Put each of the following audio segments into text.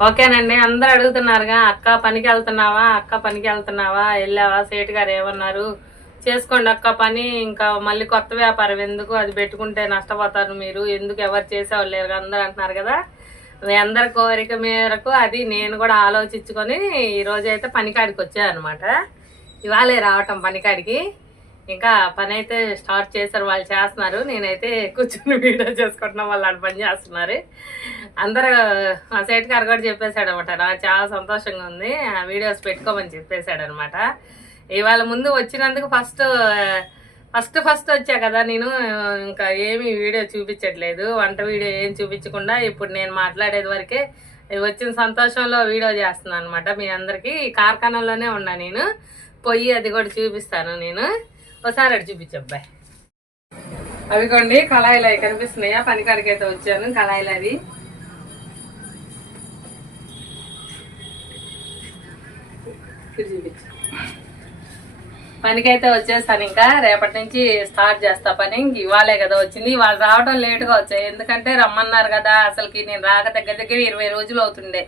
ఓకేనండి అందరు అడుగుతున్నారుగా అక్క పనికి వెళ్తున్నావా అక్క పనికి వెళ్తున్నావా వెళ్ళావా సేటు గారు ఏమన్నారు? చేసుకోండి అక్క పని ఇంకా మళ్ళీ కొత్త వ్యాపారం ఎందుకు? అది పెట్టుకుంటే నష్టపోతారు మీరు ఎందుకు ఎవరు చేసేవాళ్ళు లేరు అందరు అంటున్నారు కదా. మీ అందరి కోరిక మేరకు అది నేను కూడా ఆలోచించుకొని ఈరోజైతే అయితే పనికాడికి వచ్చాను అనమాట ఇవాళే రావటం పనికాడికి. ఇంకా పని అయితే స్టార్ట్ చేశారు వాళ్ళు చేస్తున్నారు. నేనైతే కూర్చొని వీడియో చేసుకుంటున్నాం వాళ్ళు పని చేస్తున్నారు. అందరూ మా సైట్ గారు కూడా చెప్పేశాడు అనమాట నాకు చాలా సంతోషంగా ఉంది ఆ వీడియోస్ పెట్టుకోమని చెప్పేశాడు అనమాట ఇవాళ ముందు వచ్చినందుకు ఫస్ట్ ఫస్ట్ ఫస్ట్ వచ్చా కదా నేను ఇంకా ఏమీ వీడియో చూపించట్లేదు. వంట వీడియో ఏం చూపించకుండా ఇప్పుడు నేను మాట్లాడేది వరకే వచ్చిన సంతోషంలో వీడియో చేస్తున్నాను అనమాట మీ అందరికీ ఈ కార్ఖానాలోనే ఉన్నా నేను. పొయ్యి అది కూడా చూపిస్తాను నేను. ఒకసారి అటు చూపించబ్బాయి అవి కొండి కళాయిలు అవి కనిపిస్తున్నాయా? పనికాడికి అయితే వచ్చాను కళాయిలు అవి. చూపించు. పనికైతే వచ్చేస్తాను ఇంకా. రేపటి నుంచి స్టార్ట్ చేస్తా పని. ఇంక ఇవాళే కదా వచ్చింది. వాళ్ళు రావడం లేటుగా వచ్చాయి. ఎందుకంటే రమ్మన్నారు కదా అసలుకి నేను రాక దగ్గర దగ్గర ఇరవై రోజులు అవుతుండే.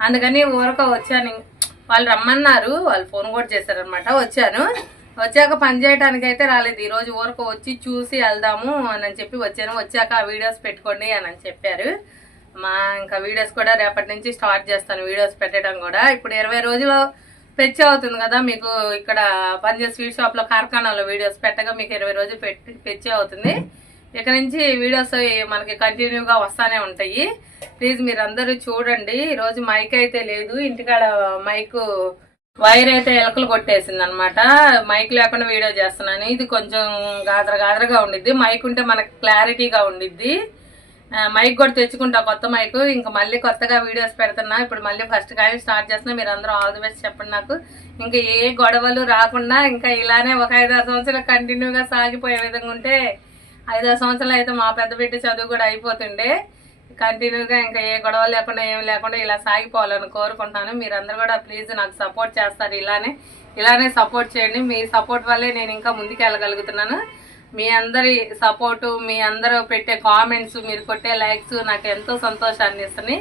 అందుకని ఊరక వచ్చాను. వాళ్ళు రమ్మన్నారు. వాళ్ళు ఫోన్ కూడా చేశారనమాట వచ్చాను. వచ్చాక పని చేయడానికి అయితే రాలేదు ఈరోజు ఊరకు వచ్చి చూసి వెళ్దాము అని చెప్పి వచ్చాను. వచ్చాక ఆ వీడియోస్ పెట్టుకోండి అని అని చెప్పారు. మా ఇంకా వీడియోస్ కూడా రేపటి నుంచి స్టార్ట్ చేస్తాను వీడియోస్ పెట్టడం కూడా. ఇప్పుడు ఇరవై రోజులు పెచ్చి అవుతుంది కదా మీకు ఇక్కడ పనిచేసే స్వీట్ షాప్లో కార్ఖానాలో వీడియోస్ పెట్టగా మీకు ఇరవై రోజులు పెట్టి పెచ్చి అవుతుంది. ఇక నుంచి వీడియోస్ మనకి కంటిన్యూగా వస్తానే ఉంటాయి. ప్లీజ్ మీరు చూడండి. ఈరోజు మైక్ అయితే లేదు. ఇంటికాడ మైకు వైర్ అయితే ఎలకలు కొట్టేసింది అనమాట మైక్ లేకుండా వీడియో చేస్తున్నాను. ఇది కొంచెం గాదర గాదరగా ఉండిద్ది. మైక్ ఉంటే మనకు క్లారిటీగా ఉండిద్ది. మైక్ కూడా తెచ్చుకుంటా కొత్త మైక్. ఇంకా మళ్ళీ కొత్తగా వీడియోస్ పెడుతున్నా. ఇప్పుడు మళ్ళీ ఫస్ట్ కానీ స్టార్ట్ చేస్తున్నా. మీరు అందరూ ఆల్ ది బెస్ట్ చెప్పండి నాకు. ఇంకా ఏ గొడవలు రాకుండా ఇంకా ఇలానే ఒక ఐదారు సంవత్సరాలు కంటిన్యూగా సాగిపోయే విధంగా ఉంటే ఐదారు సంవత్సరాలు అయితే మా పెద్ద బిడ్డ చదువు కూడా అయిపోతుండే. కంటిన్యూగా ఇంకా ఏ గొడవలు లేకుండా ఏం లేకుండా ఇలా సాగిపోవాలని కోరుకుంటాను. మీరందరూ కూడా ప్లీజ్ నాకు సపోర్ట్ చేస్తారు ఇలానే. ఇలానే సపోర్ట్ చేయండి. మీ సపోర్ట్ వల్లే నేను ఇంకా ముందుకు వెళ్ళగలుగుతున్నాను మీ అందరి సపోర్టు మీ అందరూ పెట్టే కామెంట్స్ మీరు కొట్టే లైక్స్ నాకు ఎంతో సంతోషాన్ని ఇస్తున్నాయి.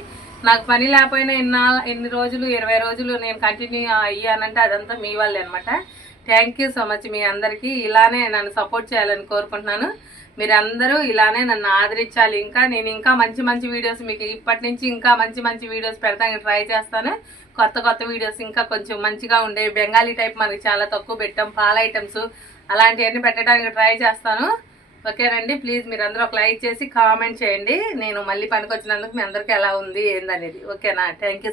నాకు పని లేకపోయినా ఇన్నా ఇన్ని రోజులు ఇరవై రోజులు నేను కంటిన్యూ అయ్యానంటే అదంతా మీ వల్లే అనమాట థ్యాంక్ యూ సో మచ్ మీ అందరికీ. ఇలానే నన్ను సపోర్ట్ చేయాలని కోరుకుంటున్నాను. మీరందరూ ఇలానే నన్ను ఆదరించాలి. ఇంకా నేను ఇంకా మంచి మంచి వీడియోస్ మీకు ఇప్పటి నుంచి ఇంకా మంచి మంచి వీడియోస్ పెడతాను. ట్రై చేస్తాను. కొత్త కొత్త వీడియోస్ ఇంకా కొంచెం మంచిగా ఉండే బెంగాలీ టైప్ మనకి చాలా తక్కువ పెట్టాం. పాల ఐటమ్స్ అలాంటివన్నీ పెట్టడానికి ట్రై చేస్తాను. ఓకేనండి? ప్లీజ్ మీరు అందరూ ఒక లైక్ చేసి కామెంట్ చేయండి. నేను మళ్ళీ పనికి వచ్చినందుకు మీ అందరికీ ఎలా ఉంది ఏందనేది. ఓకేనా? Thank you